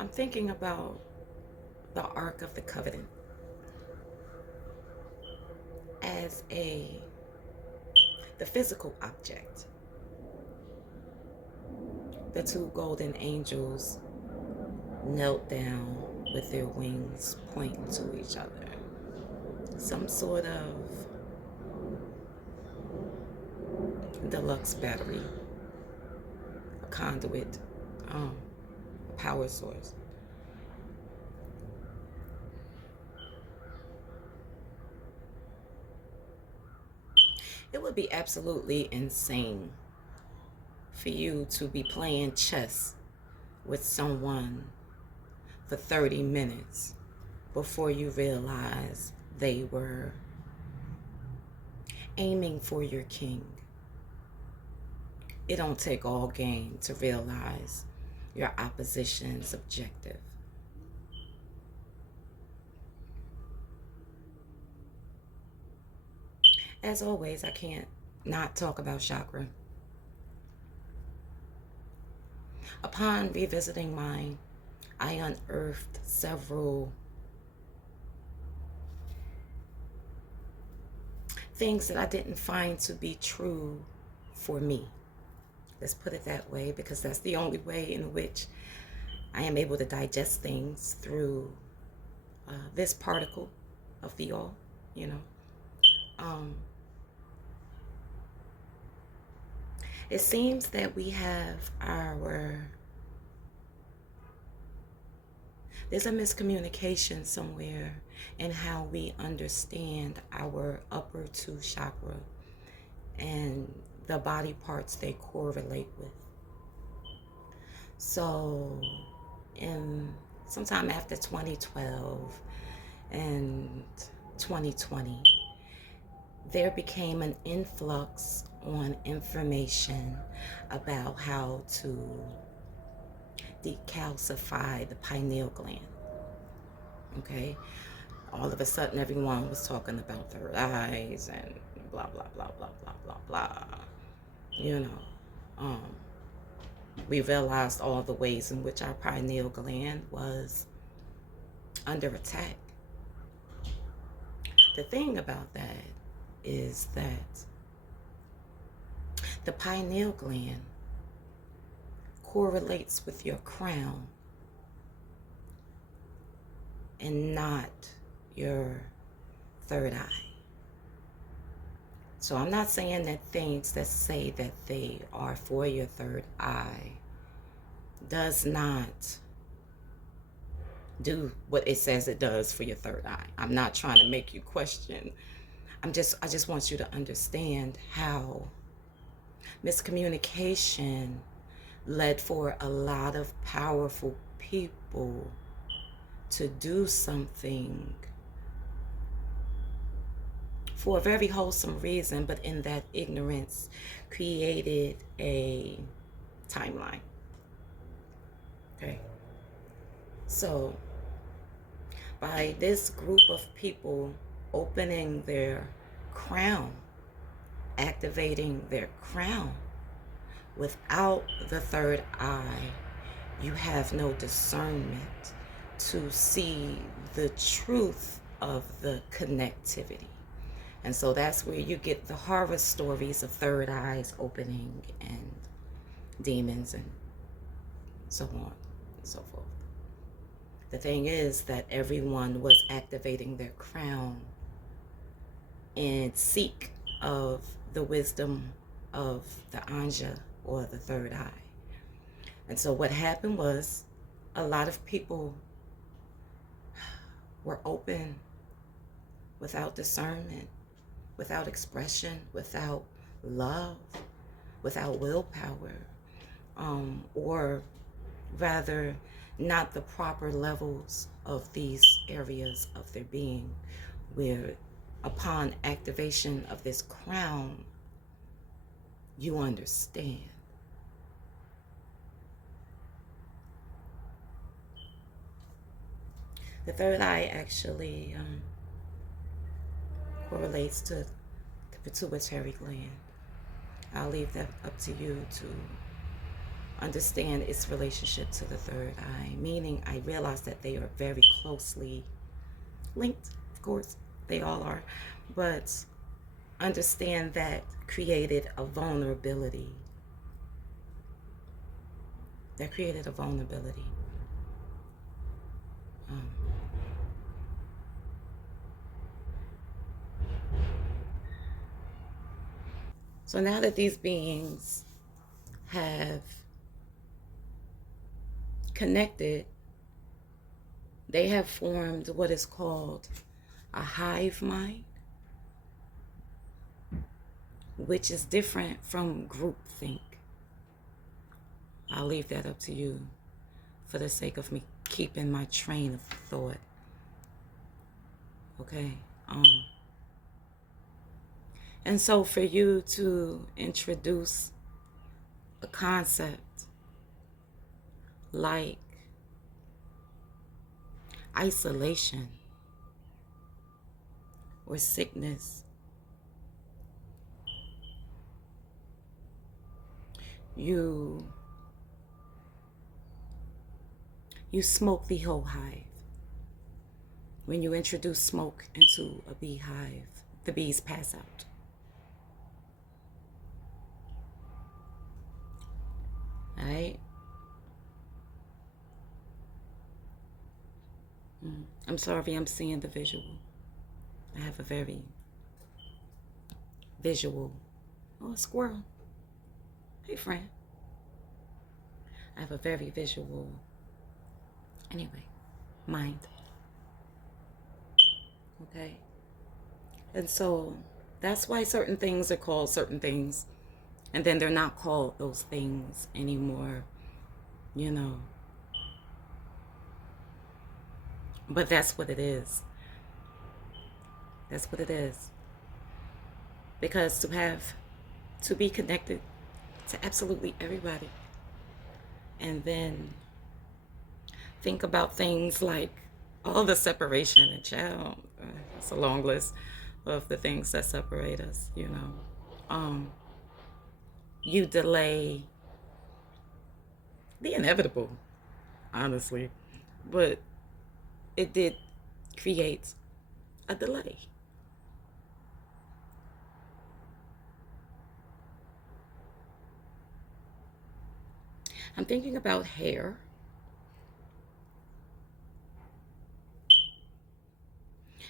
I'm thinking about the Ark of the Covenant as the physical object. The two golden angels knelt down with their wings pointing to each other. Some sort of deluxe battery, a conduit, a power source. It would be absolutely insane for you to be playing chess with someone for 30 minutes before you realize they were aiming for your king. It don't take all game to realize your opposition's objective. As always, I can't not talk about chakra. Upon revisiting mine, I unearthed several things that I didn't find to be true for me. Let's put it that way, because that's the only way in which I am able to digest things through this particle of the all, you know. Um, it seems that we have there's a miscommunication somewhere in how we understand our upper two chakra and the body parts they correlate with. So, in sometime after 2012 and 2020, there became an influx on information about how to decalcify the pineal gland. Okay? All of a sudden, everyone was talking about third eyes and blah, blah, blah, blah, blah, blah, blah. You know, we realized all the ways in which our pineal gland was under attack. The thing about that is that the pineal gland correlates with your crown and not your third eye. So I'm not saying that things that say that they are for your third eye does not do what it says it does for your third eye. I'm not trying to make you question. I just want you to understand how miscommunication led for a lot of powerful people to do something for a very wholesome reason, but in that ignorance created a timeline. Okay. So, by this group of people opening their crown, activating their crown without the third eye, you have no discernment to see the truth of the connectivity. And so that's where you get the horror stories of third eyes opening and demons and so on and so forth. The thing is that everyone was activating their crown in seek of the wisdom of the Anja, or the third eye. And so what happened was a lot of people were open without discernment, without expression, without love, without willpower, or rather not the proper levels of these areas of their being, where upon activation of this crown, you understand. The third eye actually correlates to the pituitary gland. I'll leave that up to you to understand its relationship to the third eye, meaning I realize that they are very closely linked. Of course, they all are, but understand that created a vulnerability. That created a vulnerability. So now that these beings have connected, they have formed what is called a hive mind, which is different from groupthink. I'll leave that up to you for the sake of me keeping my train of thought. Okay. And so for you to introduce a concept like isolation or sickness, you smoke the whole hive. When you introduce smoke into a beehive, the bees pass out. All right? I'm sorry, I'm seeing the visual. I have a very visual. Oh, a squirrel. Hey, friend. I have a very visual, anyway, mind. Okay? And so that's why certain things are called certain things. And then they're not called those things anymore, you know. But that's what it is. That's what it is. Because to be connected to absolutely everybody, and then think about things like all the separation and child. It's a long list of the things that separate us, you know. You delay the inevitable, honestly, but it did create a delay. I'm thinking about hair.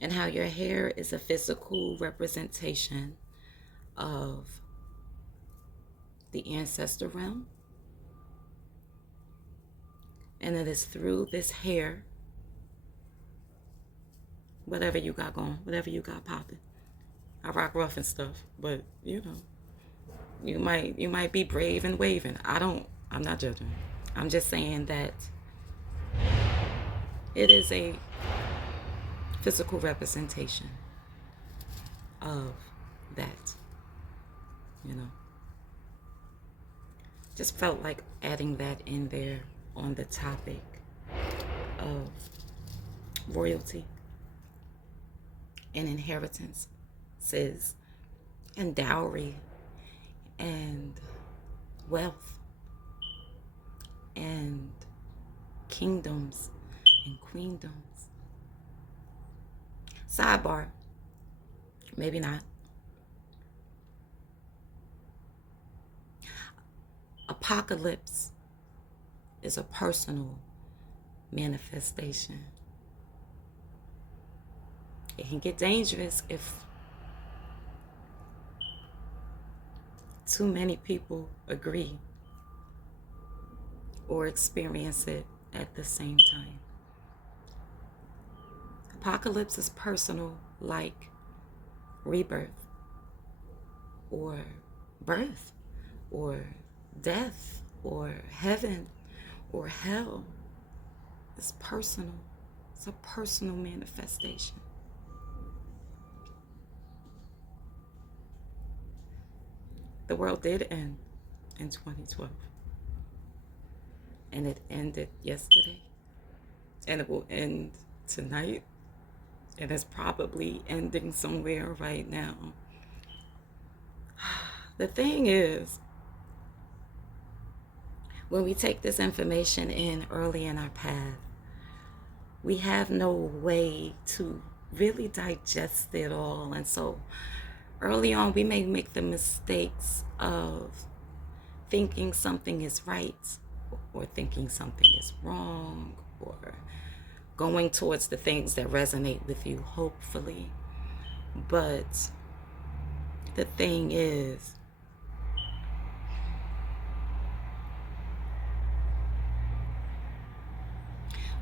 And how your hair is a physical representation of the ancestor realm. And it is through this hair, whatever you got going, whatever you got popping. I rock rough and stuff, but you know, you might be brave and waving. I'm not judging. I'm just saying that it is a physical representation of that, you know. Just felt like adding that in there on the topic of royalty and inheritances and dowry and wealth and kingdoms and queendoms. Sidebar, maybe not. Apocalypse is a personal manifestation. It can get dangerous if too many people agree or experience it at the same time. Apocalypse is personal, like rebirth or birth or death or heaven or hell. It's personal. It's a personal manifestation. The world did end in 2012. And it ended yesterday. And it will end tonight. And it's probably ending somewhere right now. The thing is, when we take this information in early in our path, we have no way to really digest it all. And so early on, we may make the mistakes of thinking something is right or thinking something is wrong or going towards the things that resonate with you, hopefully. But the thing is,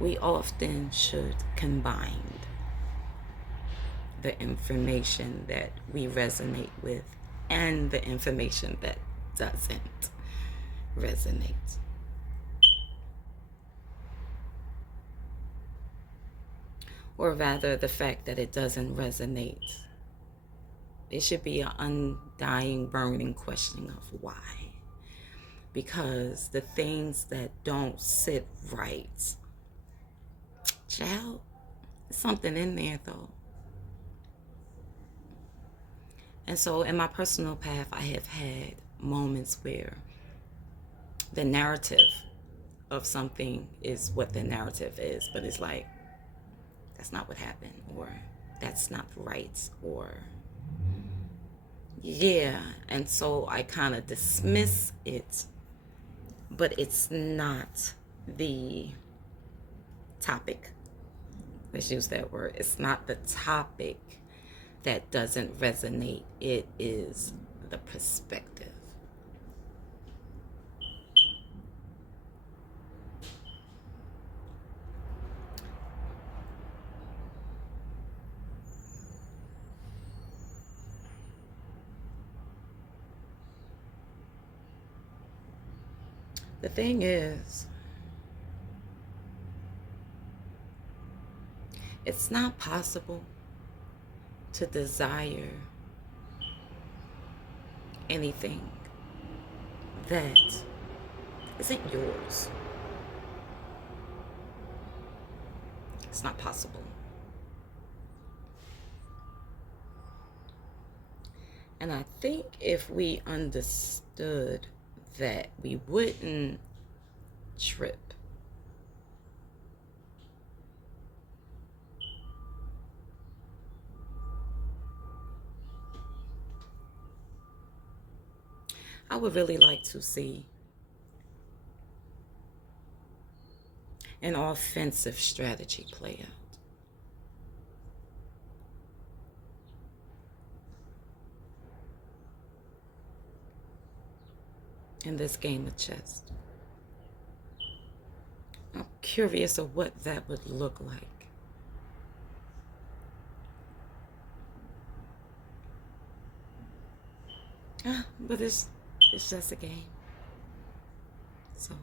we often should combine the information that we resonate with and the information that doesn't resonate. Or rather, the fact that it doesn't resonate. It should be an undying, burning questioning of why. Because the things that don't sit right, child, there's something in there though. And so in my personal path, I have had moments where the narrative of something is what the narrative is, but it's like, that's not what happened, or that's not right, or yeah. And so I kind of dismiss it, but it's not the topic. Let's use that word. It's not the topic that doesn't resonate. It is the perspective. The thing is, it's not possible to desire anything that isn't yours. It's not possible. And I think if we understood that, we wouldn't trip. I would really like to see an offensive strategy play out. In this game of chess. I'm curious of what that would look like. But it's just a game. So